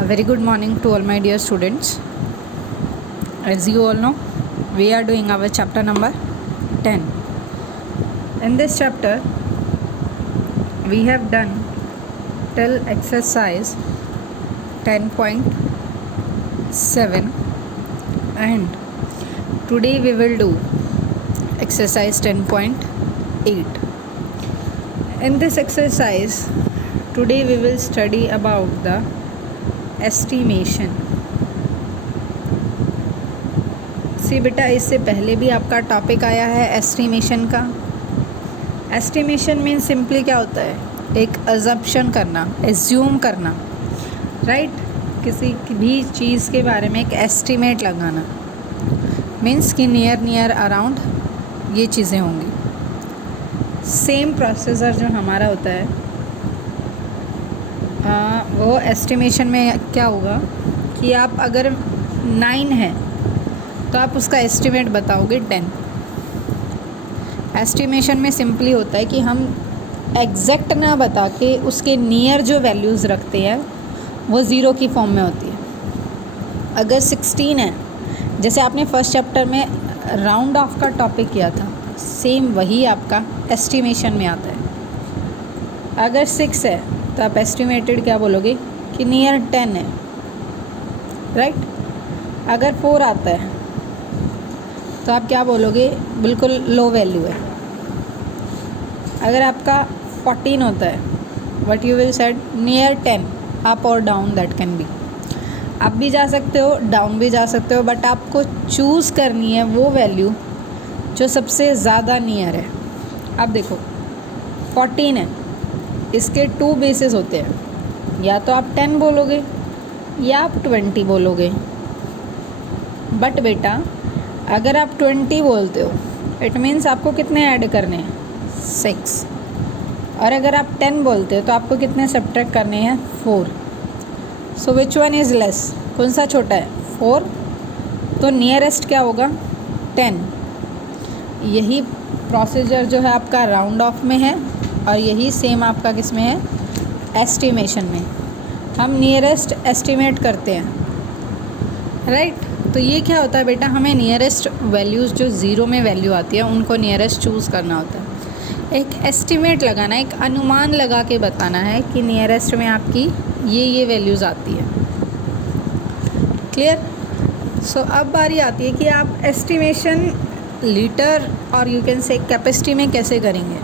A very good morning to all my dear students. As you all know, we are doing our chapter number 10. In this chapter, we have done till exercise 10.7 and today we will do exercise 10.8. In this exercise, today we will study about the estimation. सी बेटा, इससे पहले भी आपका topic आया है estimation का. Estimation means simply क्या होता है? एक अजम्पशन करना, एज्यूम करना, राइट? किसी भी चीज़ के बारे में एक एस्टिमेट लगाना मीन्स कि नियर अराउंड ये चीज़ें होंगी. सेम प्रोसीजर जो हमारा होता है वो एस्टिमेशन में क्या होगा कि आप अगर 9 है तो आप उसका एस्टिमेट बताओगे 10. एस्टिमेशन में सिंपली होता है कि हम एग्जैक्ट ना बता के उसके नियर जो वैल्यूज़ रखते हैं वो ज़ीरो की फॉर्म में होती है. अगर 16 है, जैसे आपने फर्स्ट चैप्टर में राउंड ऑफ का टॉपिक किया था, सेम वही आपका एस्टिमेशन में आता है. अगर 6 है तो आप एस्टिमेटेड क्या बोलोगे कि नियर 10 है, राइट? अगर 4 आता है तो आप क्या बोलोगे? बिल्कुल लो वैल्यू है. अगर आपका 14 होता है, what you will said near 10, up और डाउन दैट कैन बी. आप भी जा सकते हो, डाउन भी जा सकते हो, बट आपको चूज़ करनी है वो वैल्यू जो सबसे ज़्यादा नियर है. अब देखो 14 है, इसके 2 बेसिस होते हैं, या तो आप 10 बोलोगे या आप 20 बोलोगे. बट बेटा अगर आप 20 बोलते हो इट मीन्स आपको कितने ऐड करने हैं? 6. और अगर आप 10 बोलते हो तो आपको कितने सब्ट्रैक्ट करने हैं? 4. सो विच वन इज़ लेस? कौन सा छोटा है? 4. तो नियरेस्ट क्या होगा? 10. यही प्रोसीजर जो है आपका राउंड ऑफ में है और यही सेम आपका किस में है? एस्टिमेशन में. हम नियरेस्ट एस्टिमेट करते हैं, राइट? तो ये क्या होता है बेटा, हमें नियरेस्ट वैल्यूज़ जो ज़ीरो में वैल्यू आती है उनको नियरेस्ट चूज़ करना होता है. एक एस्टिमेट लगाना, एक अनुमान लगा के बताना है कि नियरेस्ट में आपकी ये वैल्यूज़ आती है. क्लियर? सो अब बारी आती है कि आप एस्टिमेशन लीटर और यू कैन से कैपेसिटी में कैसे करेंगे.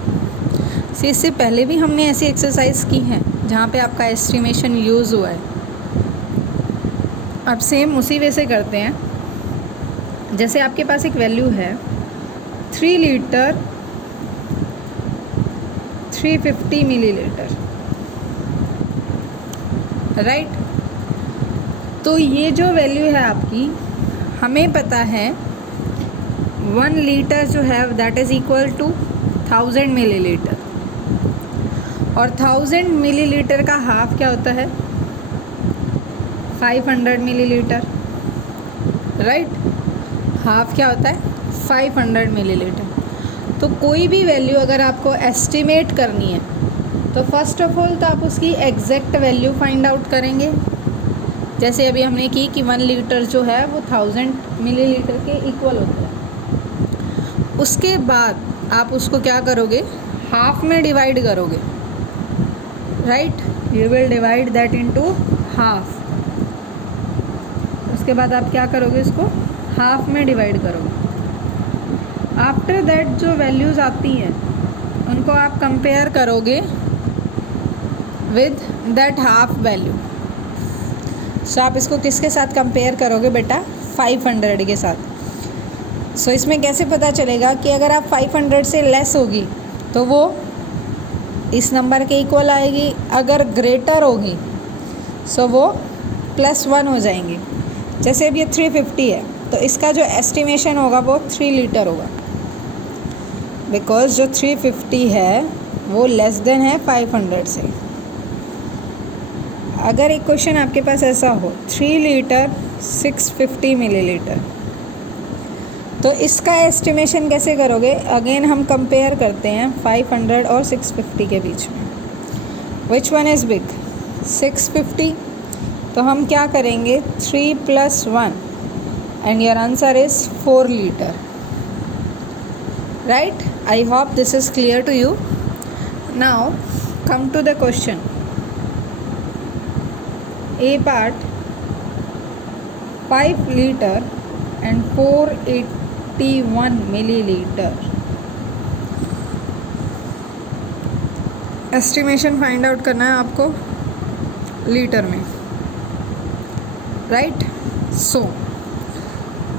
इससे पहले भी हमने ऐसी एक्सरसाइज की हैं जहाँ पे आपका एस्टिमेशन यूज़ हुआ है. अब सेम उसी वे से करते हैं. जैसे आपके पास एक वैल्यू है 3 लीटर 350 मिलीलीटर, राइट? तो ये जो वैल्यू है आपकी, हमें पता है 1 लीटर जो है that is equal to 1000 millilitre, और 1000 मिलीलीटर का हाफ क्या होता है? 500 मिलीलीटर, राइट? हाफ क्या होता है? 500 मिलीलीटर. तो कोई भी वैल्यू अगर आपको एस्टिमेट करनी है तो फर्स्ट ऑफ ऑल तो आप उसकी एग्जैक्ट वैल्यू फाइंड आउट करेंगे. जैसे अभी हमने की कि 1 लीटर जो है वो 1000 मिलीलीटर के इक्वल होता है. उसके बाद आप उसको क्या करोगे? हाफ में डिवाइड करोगे, right? You will divide that into half. उसके बाद आप क्या करोगे? इसको हाफ में डिवाइड करोगे. आफ्टर दैट जो वैल्यूज़ आती हैं उनको आप कंपेयर करोगे विद दैट हाफ वैल्यू. सो आप इसको किसके साथ कंपेयर करोगे बेटा? 500 के साथ. सो इसमें कैसे पता चलेगा कि अगर आप 500 से लेस होगी तो वो इस नंबर के इक्वल आएगी, अगर ग्रेटर होगी सो वो +1 हो जाएंगी. जैसे अब ये 350 है तो इसका जो एस्टिमेशन होगा वो 3 लीटर होगा, बिकॉज जो 350 है वो लेस देन है 500 से. अगर एक क्वेश्चन आपके पास ऐसा हो 3 लीटर 650 मिलीलीटर, तो इसका एस्टिमेशन कैसे करोगे? अगेन हम कंपेयर करते हैं 500 और 650 के बीच में. विच वन इज़ बिग? 650 तो हम क्या करेंगे 3 + 1 and your answer is 4 liter. Right? I hope this is clear to you. Now come to the question. A part 5 liter and 481 milliliter. Estimation find out करना है आपको लीटर में. राइट? सो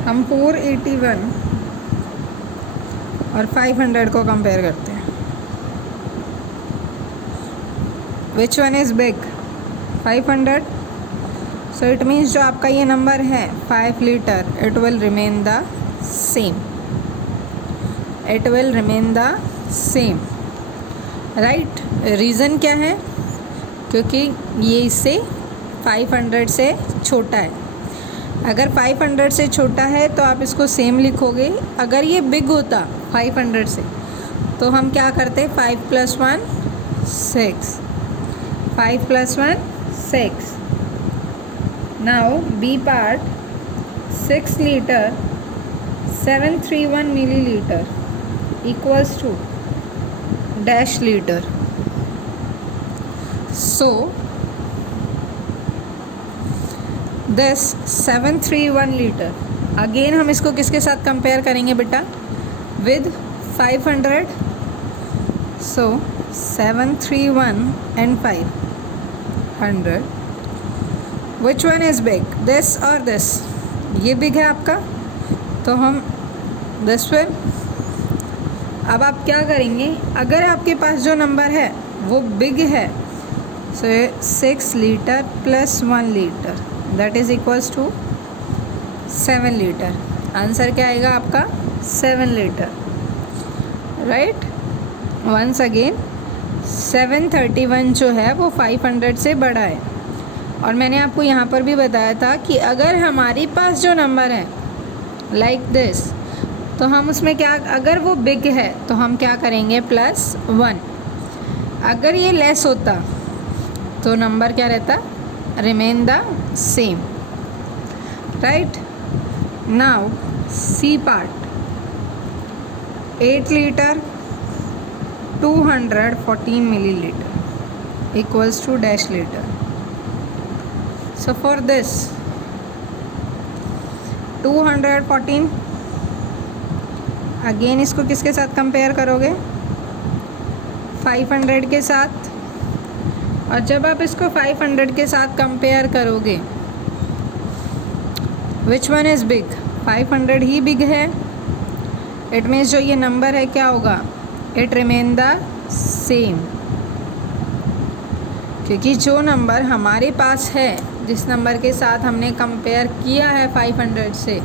हम 481 और 500 को कंपेयर करते हैं. विच one is big? 500. So it means जो आपका ये नंबर है 5 litre, it will remain the same. It will remain the same. Right? Reason क्या है? क्योंकि ये इससे 500 से छोटा है. अगर 500 से छोटा है तो आप इसको सेम लिखोगे. अगर ये बिग होता 500 से तो हम क्या करते? 5 + 1 6. 5 + 1 6. Now B part 6 litre 731 milliliter equals to dash liter. So this 731 liter, again हम इसको किसके साथ कंपेयर करेंगे बेटा? With 500. So 731 and 500. Which one is big, this और दिस? ये बिग है आपका, तो हम दिस विल. अब आप क्या करेंगे? अगर आपके पास जो नंबर है वो बिग है, so 6 litre + 1 litre that is equals to 7 litre. Answer क्या आएगा आपका? 7 लीटर. राइट? वंस अगेन 731 जो है वो 500 से बड़ा है. और मैंने आपको यहाँ पर भी बताया था कि अगर हमारे पास जो नंबर है लाइक दिस, तो हम उसमें क्या, अगर वो बिग है तो हम क्या करेंगे? +1. अगर ये लेस होता तो नंबर क्या रहता? Remain the same. Right? Now C part 8 litre 214 milliliter equals to dash liter. So for this 214, again इसको किसके साथ कंपेयर करोगे? 500 के साथ. और जब आप इसको 500 के साथ कंपेयर करोगे, विच one is big? 500 he big है. इट मीन्स जो ये नंबर है क्या होगा? It remain the same. क्योंकि जो नंबर हमारे पास है, जिस नंबर के साथ हमने कंपेयर किया है 500 से,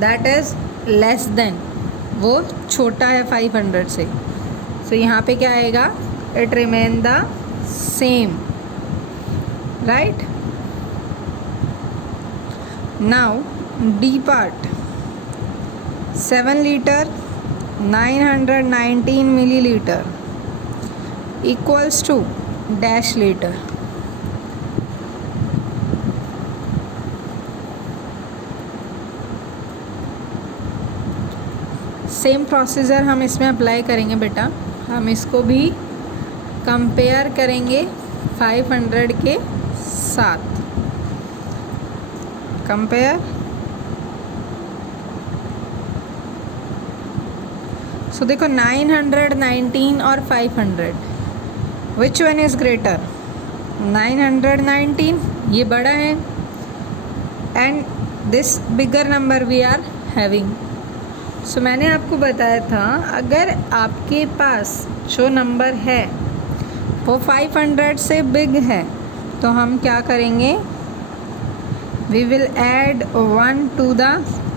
दैट इज़ लेस देन, वो छोटा है 500 से. सो यहाँ पे क्या आएगा? It remain the same. Right? Now D part 7 litre 919 milliliter equals to dash liter. Same procedure हम इसमें अप्लाई करेंगे बेटा. हम इसको भी कंपेयर करेंगे 500 के साथ. कंपेयर. सो देखो 919 और 500, विच वन इज़ ग्रेटर? 919, ये बड़ा है, and this bigger number we are having. So मैंने आपको बताया था अगर आपके पास जो नंबर है वो 500 से बिग है तो हम क्या करेंगे? We will add 1 to the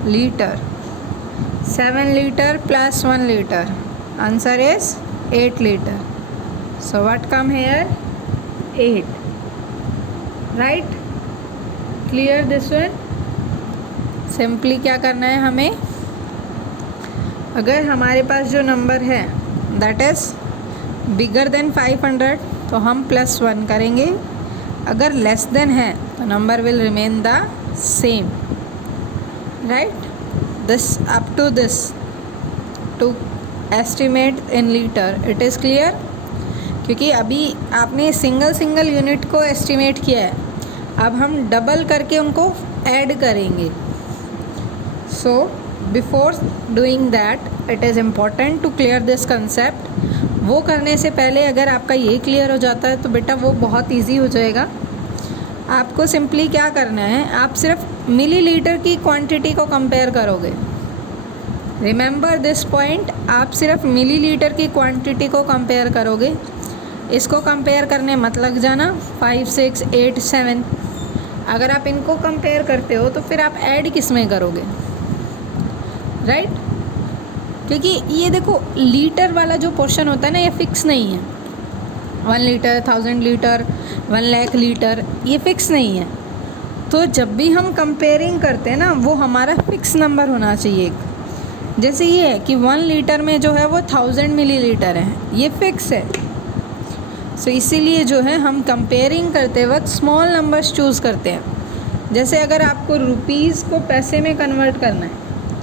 litre. 7 litre + 1 litre. Answer is 8 litre. So what come here? 8. Right? Clear this one? Simply क्या करना है हमें? अगर हमारे पास जो नंबर है दैट इज़ बिगर देन 500 तो हम +1 करेंगे. अगर लेस देन है तो number will remain the same, right. This up to this to estimate in litre, it is clear. क्योंकि अभी आपने सिंगल यूनिट को एस्टिमेट किया है, अब हम डबल करके उनको ऐड करेंगे। So before doing that it is important to clear this concept. वो करने से पहले अगर आपका ये क्लियर हो जाता है तो बेटा वो बहुत इजी हो जाएगा। आपको सिंपली क्या करना है, आप सिर्फ मिलीलीटर की क्वांटिटी को कंपेयर करोगे। रिमेंबर दिस पॉइंट, आप सिर्फ मिलीलीटर की क्वांटिटी को कंपेयर करोगे। इसको कंपेयर करने मत लग जाना 5, 6, 8, 7। अगर आप इनको कंपेयर करते हो तो फिर आप ऐड किस में करोगे, राइट। क्योंकि ये देखो लीटर वाला जो पोर्शन होता है ना, ये फिक्स नहीं है। 1 लीटर, 1000 लीटर, 1 लाख लीटर, ये फिक्स नहीं है। तो जब भी हम कंपेयरिंग करते हैं ना, वो हमारा फिक्स नंबर होना चाहिए। जैसे ये है कि 1 लीटर में जो है वो 1000 मिलीलीटर है, ये फिक्स है। सो इसीलिए जो है हम कंपेयरिंग करते वक्त स्मॉल नंबर्स चूज़ करते हैं। जैसे अगर आपको रुपीज़ को पैसे में कन्वर्ट करना है,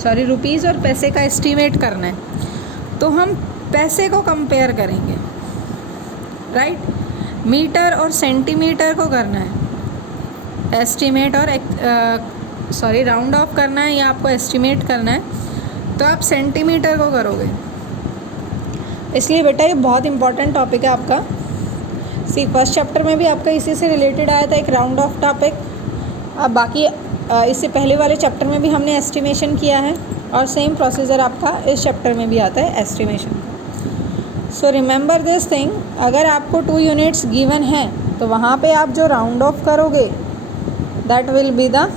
सॉरी रुपीज़ और पैसे का एस्टीमेट करना है, तो हम पैसे को कंपेयर करेंगे, राइट। मीटर और सेंटीमीटर को करना है एस्टीमेट, और सॉरी राउंड ऑफ करना है या आपको एस्टीमेट करना है तो आप सेंटीमीटर को करोगे। इसलिए बेटा ये बहुत इंपॉर्टेंट टॉपिक है आपका। फर्स्ट चैप्टर में भी आपका इसी से रिलेटेड आया था एक राउंड ऑफ टॉपिक। अब बाकी इससे पहले वाले चैप्टर में भी हमने एस्टिमेशन किया है, और सेम प्रोसीजर आपका इस चैप्टर में भी आता है estimation. So remember this thing, अगर आपको 2 यूनिट्स गिवन है तो वहाँ पे आप जो राउंड ऑफ करोगे that will be the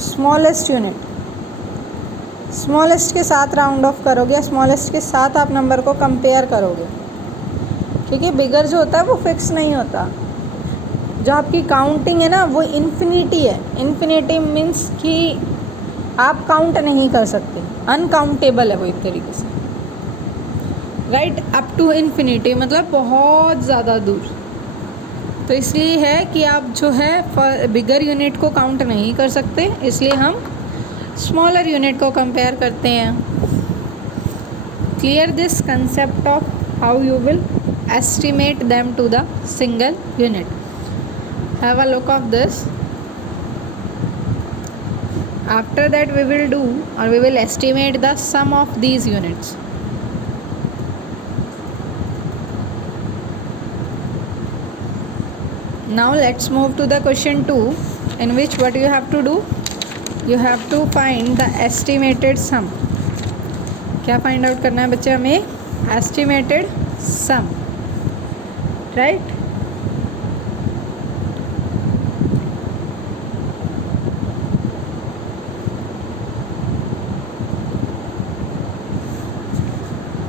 smallest unit. Smallest के साथ राउंड ऑफ करोगे, स्मॉलेस्ट के साथ आप नंबर को कंपेयर करोगे। क्योंकि बिगर जो होता है वो फिक्स नहीं होता। जो आपकी काउंटिंग है ना वो इन्फिनिटी है। इन्फिनिटी मीन्स कि आप काउंट नहीं कर सकते, अनकाउंटेबल है वो एक तरीके से, राइट। अप टू इन्फिनिटी मतलब बहुत ज़्यादा दूर। तो इसलिए है कि आप जो है बिगर यूनिट को काउंट नहीं कर सकते, इसलिए हम स्मॉलर यूनिट को कंपेयर करते हैं। Clear this concept of how you will estimate them to the single unit. Have a look of this. After that we will do, or we will estimate the sum of these units. Now let's move to the question 2, in which what you have to do, you have to find the estimated sum. क्या find out करना है बच्चे हमें? Estimated sum, right?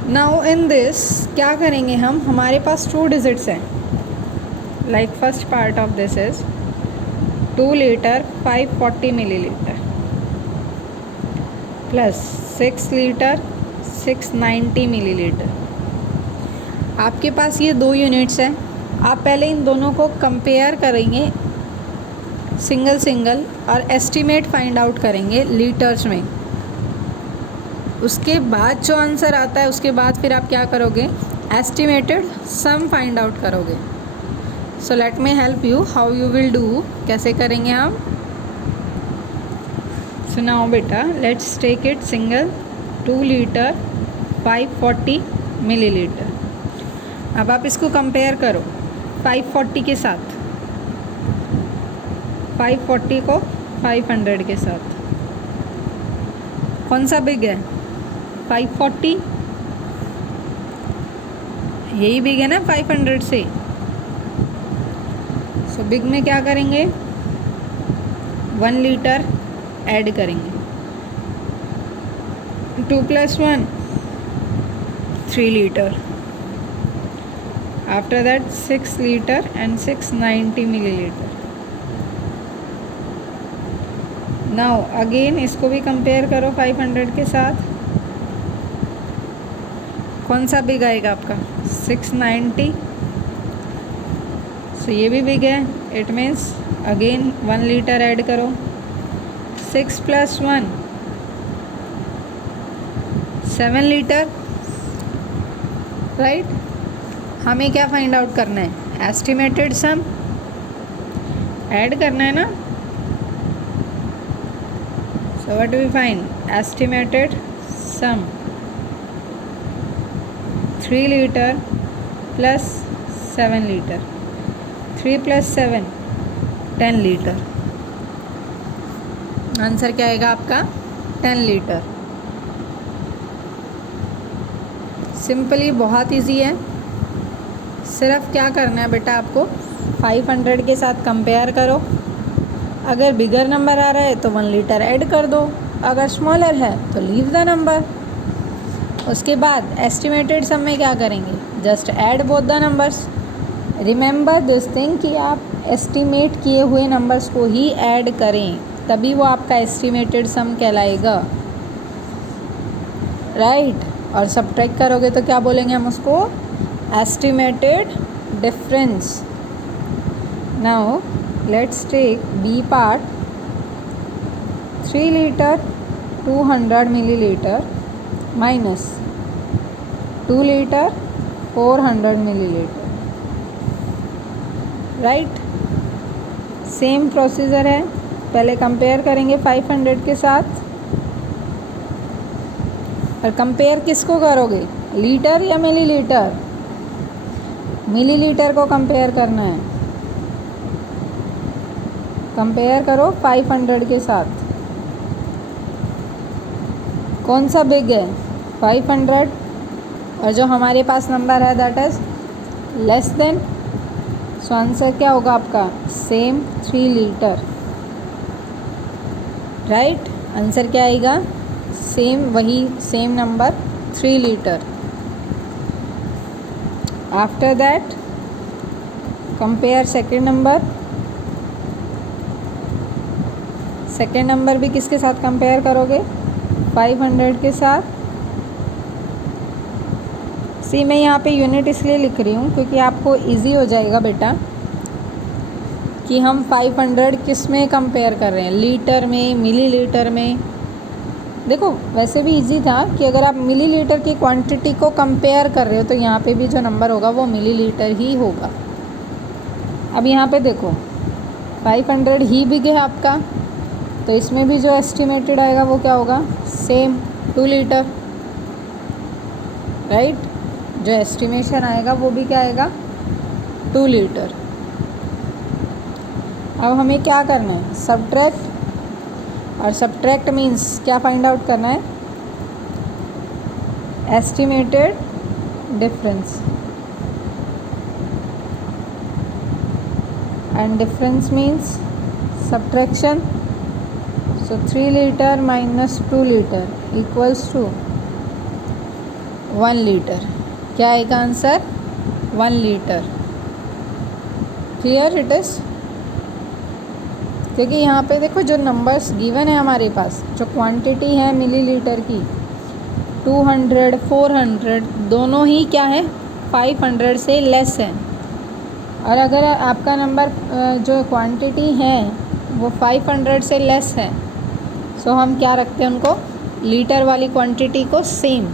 Now in this क्या करेंगे हम, हमारे पास 2 digits हैं। Like first part of this is 2 litre 540 millilitre plus 6 litre 690 millilitre. आपके पास ये 2 यूनिट्स हैं। आप पहले इन दोनों को कंपेयर करेंगे सिंगल और एस्टीमेट फाइंड आउट करेंगे लीटर्स में। उसके बाद जो आंसर आता है उसके बाद फिर आप क्या करोगे, एस्टिमेटेड सम फाइंड आउट करोगे। So let me help you how you will do, कैसे करेंगे हम। सो नाउ बेटा let's take it single 2 litre 540 millilitre. अब आप इसको कंपेयर करो 540 के साथ, 540 को 500 के साथ। कौन सा बिग है, 540? यही बिग है ना 500 से। सो बिग में क्या करेंगे, 1 लीटर ऐड करेंगे, 2 + 1 3 litre, after that 6 litre and 690 millilitre. Now again इसको भी कंपेयर करो 500 के साथ। कौन सा बिग आएगा आपका, 690। सो ये भी बिग है, it means again 1 litre add करो. 6 + 1 7 लीटर, राइट. हमें क्या फाइंड आउट करना है? एस्टिमेटेड सम ऐड करना है ना. So what do we find? Estimated sum 3 litre plus 7 litre. 3 + 7 10 litre. Answer क्या आएगा आपका? 10 लीटर. सिंपली बहुत इजी है. सिर्फ क्या करना है बेटा, आपको 500 के साथ कंपेयर करो. अगर बिगर नंबर आ रहा है तो 1 लीटर ऐड कर दो, अगर स्मॉलर है तो लीव द नंबर. उसके बाद एस्टिमेटेड सम में क्या करेंगे? Just add both the numbers. Remember this thing कि आप एस्टिमेट किए हुए नंबर्स को ही ऐड करें, तभी वो आपका एस्टिमेटेड सम कहलाएगा, राइट. और सब्ट्रैक्ट करोगे तो क्या बोलेंगे हम उसको? Estimated difference. Now let's take B part. 3 litre 200 millilitre minus 2 litre 400 millilitre, right. Same procedure है. पहले कंपेयर करेंगे 500 के साथ. और कंपेयर किसको करोगे? लीटर या मिलीलीटर? मिलीलीटर को कंपेयर करना है. कंपेयर करो 500 के साथ. कौन सा बिग है? 500. और जो हमारे पास नंबर है that is less then. So answer क्या होगा आपका? Same 3 litre, right. आंसर क्या आएगा? सेम, वही same number 3 litre. After that compare second number. Second number भी किसके साथ कंपेयर करोगे? 500 के साथ. सी मैं यहाँ पे यूनिट इसलिए लिख रही हूँ क्योंकि आपको इजी हो जाएगा बेटा कि हम 500 किस में कंपेयर कर रहे हैं, लीटर में, मिलीलीटर में. देखो वैसे भी इजी था कि अगर आप मिलीलीटर की क्वांटिटी को कंपेयर कर रहे हो तो यहाँ पे भी जो नंबर होगा वो मिलीलीटर ही होगा. अब यहाँ पे देखो 500 ही बिग है आपका, तो इसमें भी जो एस्टिमेटेड आएगा वो क्या होगा? Same 2 litre, right. जो एस्टिमेशन आएगा वो भी क्या आएगा? 2 लीटर. अब हमें क्या करना है? सब्ट्रैक्ट. और सब्ट्रैक्ट मीन्स क्या फाइंड आउट करना है? Estimated difference. And difference means subtraction. So 3 litre minus 2 litre equals to 1 litre. क्या आएगा answer? 1 litre. Clear it is. क्योंकि यहाँ पे देखो जो नंबर्स गिवन है हमारे पास, जो क्वांटिटी है मिलीलीटर की, 200 400 दोनों ही क्या है? 500 से लेस है. और अगर आपका नंबर जो क्वांटिटी है वो 500 से लेस है, सो हम क्या रखते हैं उनको? लीटर वाली क्वांटिटी को सेम.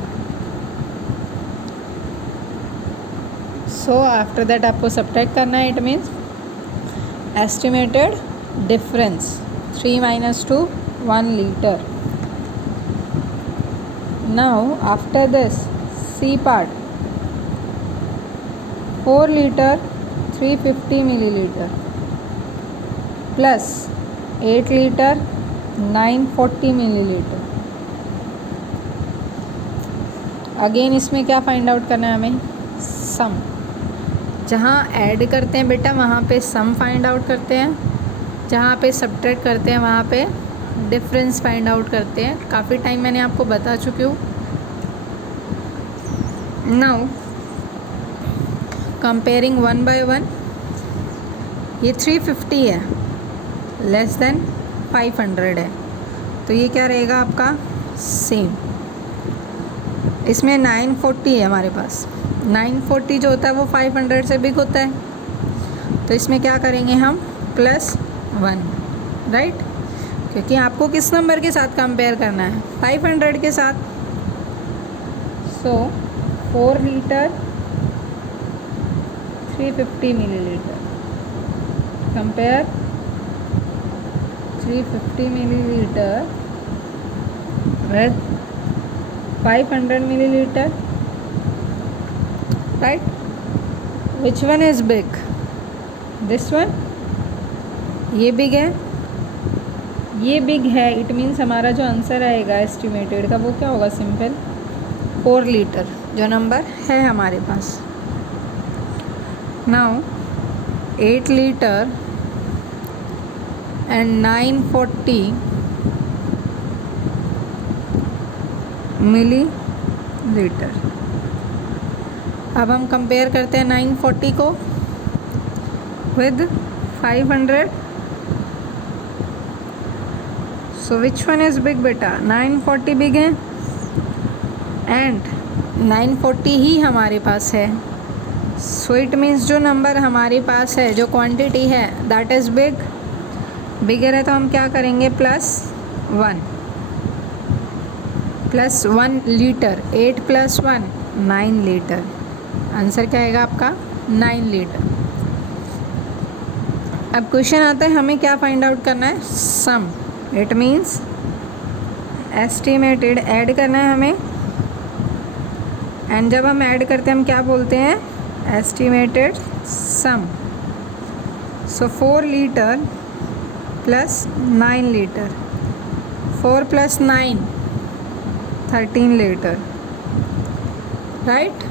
सो आफ्टर दैट आपको सब्ट्रैक्ट करना है. It means estimated difference 3 - 2 1 litre. Now after this C part 4 litre 350 millilitre plus 8 litre 940 millilitre. Again इसमें क्या फाइंड आउट करना है हमें? सम. जहाँ ऐड करते हैं बेटा वहाँ पे सम फाइंड आउट करते हैं, जहाँ पे सब्ट्रैक्ट करते हैं वहाँ पे डिफरेंस फाइंड आउट करते हैं. काफ़ी टाइम मैंने आपको बता चुकी हूँ. Now comparing 1 by 1. ये 350 है, लेस देन 500 है, तो ये क्या रहेगा आपका? सेम. इसमें 940 है हमारे पास. 940 जो होता है वो 500 से बिग होता है, तो इसमें क्या करेंगे हम? +1, राइट, क्योंकि आपको किस नंबर के साथ कंपेयर करना है, 500 के साथ. सो 4 litre 350 millilitre, compare 350 milliliter with 500 milliliter, right? Which one is big? This one. ये बिग है, ये बिग है. इट मीन्स हमारा जो आंसर आएगा एस्टिमेटेड का वो क्या होगा? सिंपल 4 लीटर, जो नंबर है हमारे पास. Now 8 litre and 940 millilitre. अब हम कंपेयर करते हैं 940 को with 500. So which one is big बेटा? 940 बिग है एंड 940 ही हमारे पास है. सो इट मीन्स जो नंबर हमारे पास है, जो क्वांटिटी है, दैट इज़ बिग. बिगर है तो हम क्या करेंगे? +1 लीटर. 8 + 1 9 लीटर. आंसर क्या आएगा आपका? 9 लीटर. अब क्वेश्चन आता है, हमें क्या फाइंड आउट करना है? सम. इट मीन्स एस्टिमेटेड ऐड करना है हमें. एंड जब हम ऐड करते हैं हम क्या बोलते हैं? Estimated some. So 4 litre + 9 litre. 4 + 9 13 litre, right.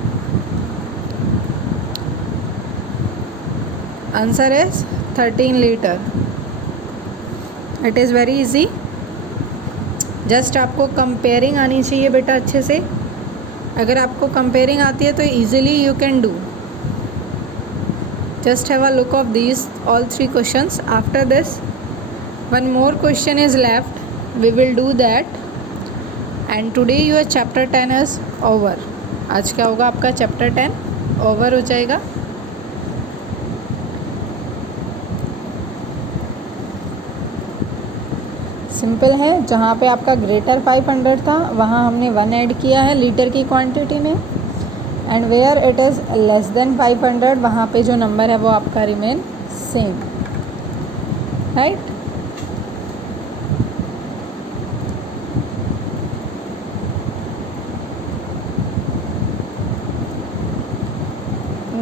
Answer is 13 litre. It is very easy. Just आपको कंपेयरिंग आनी चाहिए बेटा अच्छे से. अगर आपको कंपेयरिंग आती है तो easily you can do. Just have a look of these all 3 questions. After this one more question is left. We will do that. And today your chapter 10 is over. आज क्या होगा? आपका chapter 10 over हो जाएगा. Simple है. जहाँ पे आपका ग्रेटर 500 था वहाँ हमने 1 ऐड किया है लीटर की क्वांटिटी में. And where it is less than 500 वहाँ पे जो नंबर है वो आपका remain same, right.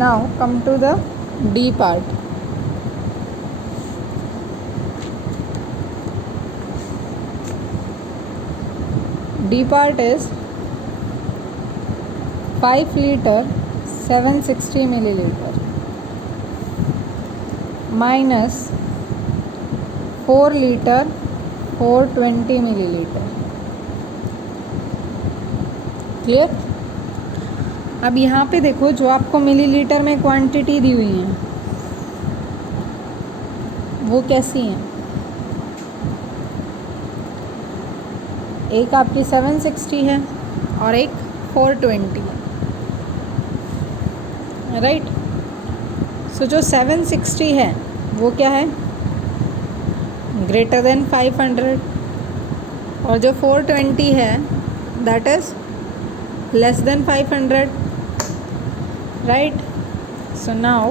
Now come to the D part. D part is 5 liter 760 milliliter minus 4 liter 420 milliliter. Clear. अब यहाँ पे देखो, जो आपको मिलीलीटर में क्वांटिटी दी हुई है वो कैसी हैं? एक आपकी 760 है और एक 420 है, राइट. सो जो 760 है वो क्या है? Greater than 500. और जो 420 है that is less than 500, right. So now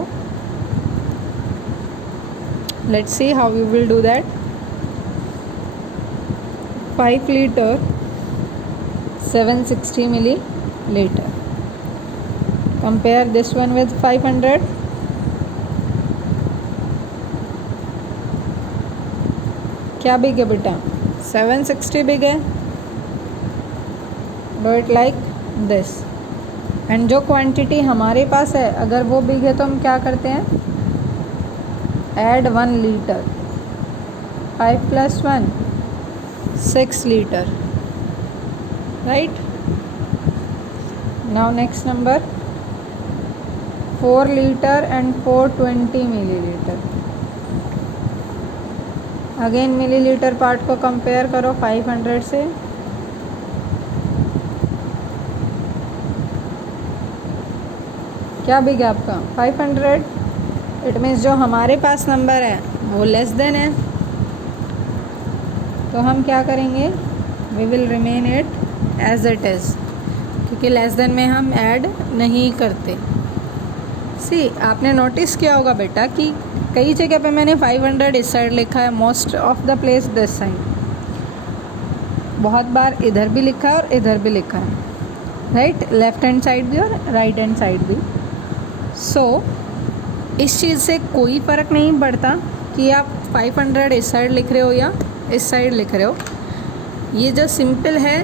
let's see how we will do that. 5 liter 760 milliliter. Compare this one with 500. क्या बिग है बेटा? 760 बिग है. Do it like this. And जो क्वांटिटी हमारे पास है अगर वो बिग है तो हम क्या करते हैं? Add 1 litre. 5 + 1 6 litre, right. Now next number 4 litre and 420 millilitre. Again millilitre part को कंपेयर करो 500 से. क्या बिग है आपका? 500. इट मीन्स जो हमारे पास नंबर है वो लेस देन है, तो हम क्या करेंगे, we will remain it as it is, क्योंकि लेस देन में हम ऐड नहीं करते। सी आपने नोटिस किया होगा बेटा कि कई जगह पे मैंने 500 इस साइड लिखा है, most of the place this side, बहुत बार इधर भी लिखा है और इधर भी लिखा है, राइट, लेफ्ट हैंड साइड भी और राइट हैंड साइड भी। सो इस चीज़ से कोई फ़र्क नहीं पड़ता कि आप 500 इस साइड लिख रहे हो या इस साइड लिख रहे हो। ये जो सिंपल है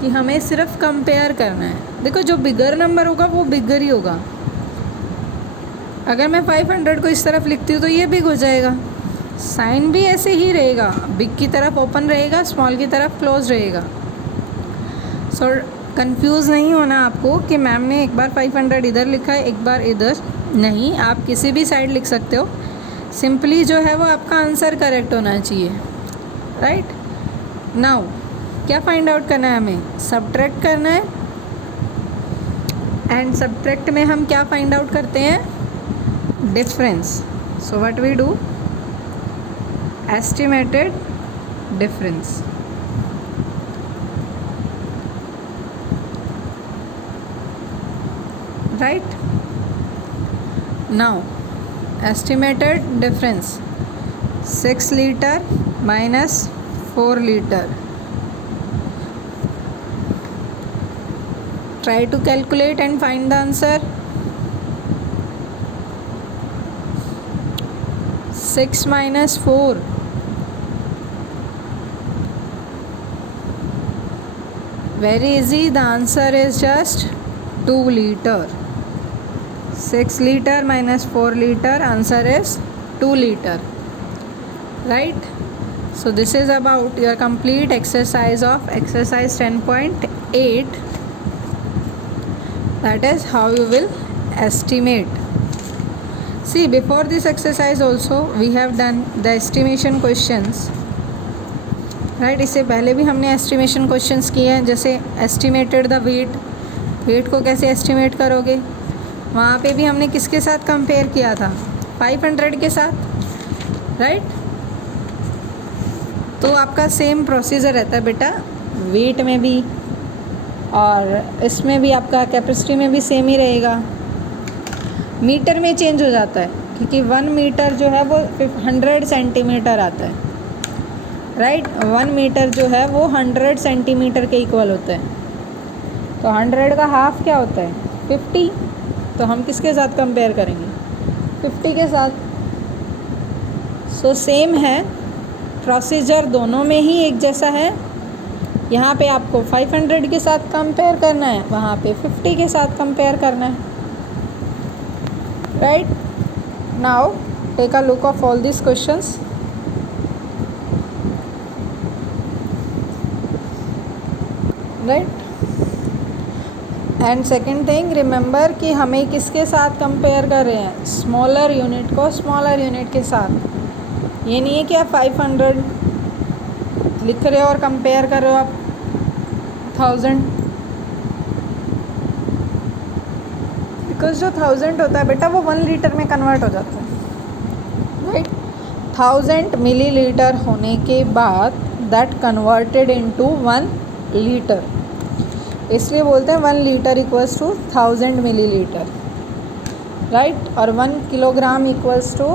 कि हमें सिर्फ कंपेयर करना है। देखो जो बिगर नंबर होगा वो बिगर ही होगा। अगर मैं 500 को इस तरफ लिखती हूँ तो ये बिग हो जाएगा, साइन भी ऐसे ही रहेगा, बिग की तरफ ओपन रहेगा, स्मॉल की तरफ क्लोज रहेगा। सो कंफ्यूज नहीं होना आपको कि मैम ने एक बार 500 इधर लिखा है एक बार इधर, नहीं, आप किसी भी साइड लिख सकते हो। सिंपली जो है वो आपका आंसर करेक्ट होना चाहिए, राइट। नाउ क्या फाइंड आउट करना है, हमें सब्ट्रैक्ट करना है। एंड सब्ट्रैक्ट में हम क्या फाइंड आउट करते हैं, difference. So what we do, estimated difference. right, now estimated difference 6 liter minus 4 liter. Try to calculate and find the answer. 6 minus 4, very easy, the answer is just 2 liter. 6 liter minus 4 liter, answer is 2 liter, right. So this is about your complete exercise of exercise 10.8, that is how you will estimate. See, before this exercise also we have done the estimation questions, right. इससे पहले भी हमने estimation questions किए हैं, जैसे estimated the weight, wait को कैसे estimate करोगे, वहाँ पे भी हमने किसके साथ कंपेयर किया था, 500 के साथ, राइट। तो आपका सेम प्रोसीजर रहता है बेटा, वेट में भी और इसमें भी आपका कैपेसिटी में भी सेम ही रहेगा। मीटर में चेंज हो जाता है क्योंकि 1 मीटर जो है वो 100 सेंटीमीटर आता है, राइट। 1 मीटर जो है वो 100 सेंटीमीटर के इक्वल होता है, तो 100 का हाफ क्या होता है, 50। तो हम किसके साथ कंपेयर करेंगे, 50 के साथ। सो सेम है, प्रोसीजर दोनों में ही एक जैसा है। यहाँ पे आपको 500 के साथ कंपेयर करना है, वहाँ पे 50 के साथ कंपेयर करना है, right. Now take a look of all this questions. Right, and second thing remember कि हमें किसके साथ कंपेयर कर रहे हैं, स्मॉलर यूनिट को स्मॉलर यूनिट के साथ। ये नहीं है कि आप 500 लिख रहे हो और कंपेयर कर रहे हो आप 1000, बिकॉज जो 1000 होता है बेटा वो 1 लीटर में कन्वर्ट हो जाता है, राइट। 1000 मिलीलीटर होने के बाद दैट कन्वर्टेड इनटू 1 लीटर, इसलिए बोलते हैं 1 litre equals to 1000 millilitre, right. और 1 kilogram equals to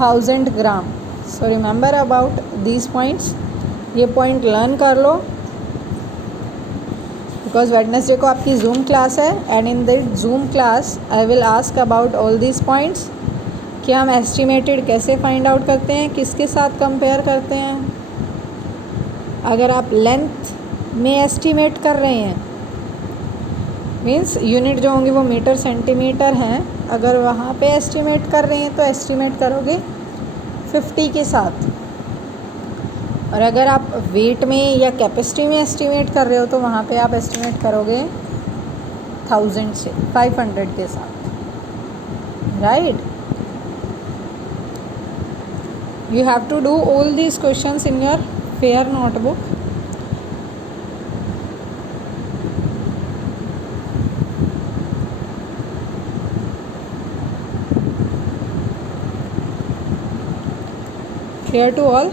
1000 gram. So remember about these points, ये पॉइंट लर्न कर लो, बिकॉज वेडनेसडे को आपकी जूम क्लास है and in that Zoom class I will ask about all these points कि हम estimated कैसे फाइंड आउट करते हैं, किसके साथ कंपेयर करते हैं। अगर आप लेंथ में एस्टिमेट कर रहे हैं, मीन्स यूनिट जो होंगी वो मीटर सेंटीमीटर हैं, अगर वहाँ पे एस्टिमेट कर रहे हैं तो एस्टिमेट करोगे 50 के साथ। और अगर आप वेट में या कैपेसिटी में एस्टिमेट कर रहे हो तो वहाँ पे आप एस्टिमेट करोगे 1000 से 500 के साथ, right. You have to do all these questions in your fair notebook. Clear to all?